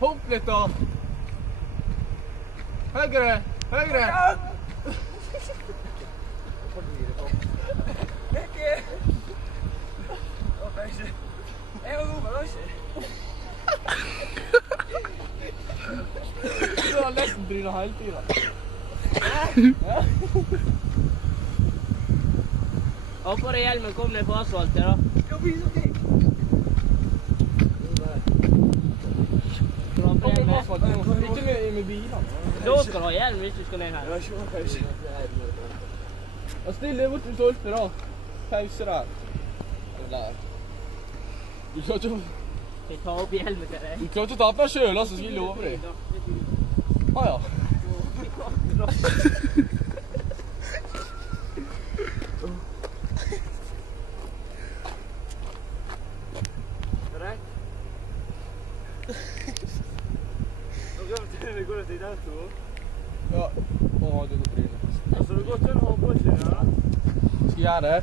Hopp litt da. Høyre, høyre. Du har nesten brynet hele tiden. Håper hjelmen kom ned på asfalt her da. Ikke med bilene. Da skal du ha hjelm hvis du skal ned her. Still deg bort til stolpe da. Pause der. Du skal ikke... Jeg tar opp hjelmen til deg. Du klarer ikke å ta på deg selv, så skal jeg love deg. Ja. Det går til der to. Ja. Å, det går trynet. Altså, det går til å ha på seg, ja. Skal jeg gjøre det?